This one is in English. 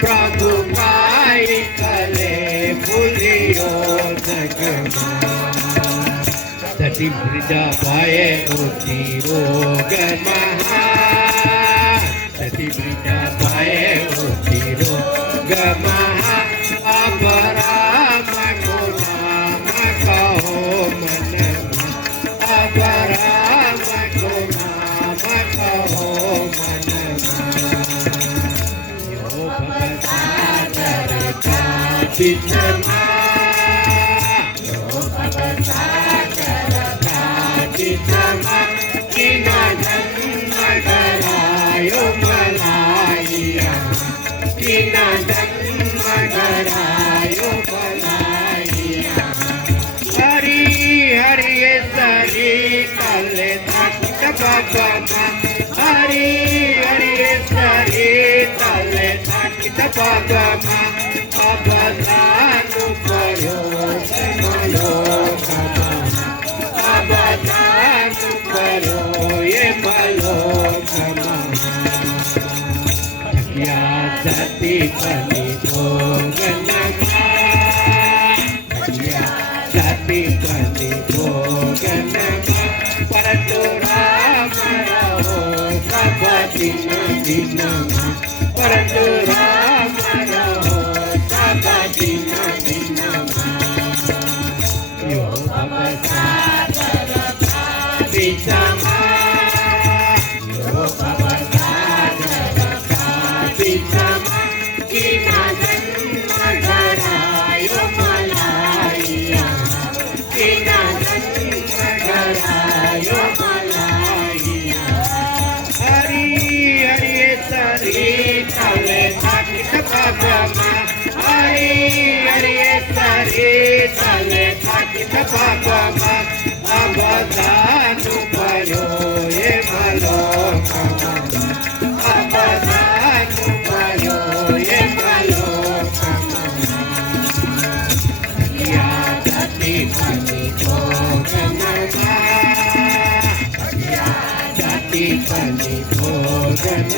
प्रभु काय कले भूलियो जगमा सती मृदा पाए ऊंची रोग महा सती मृदा पाए ऊंची रोग महा अपराम को नाम कहो मन अपराम को नाम कहो मन Pitama, yo babasakara pitama, kina janmagara yo malaya, kina janmagara yo malaya. Hari hari esari kale takta babama, hari hari esari kale takta babama. Abadanu payo semayo kama पनी भोगन जाति पनी भोगन परशुराम रहो सब दिन दिन परशुराम रहो सब दिन दिन यो भवसागर विषमा यो भवसागर विषमा किना जन्म धरायो मलाइया किना जन्म धरायो मलाइया हरि हरि सरी चले थाकित बाबा हरि हरि सरी चले थाकित बाबा अवदानु भयो ये भलो अवदानु भयो ये भलो या जाति पनी भोगन जाति पनी भोगन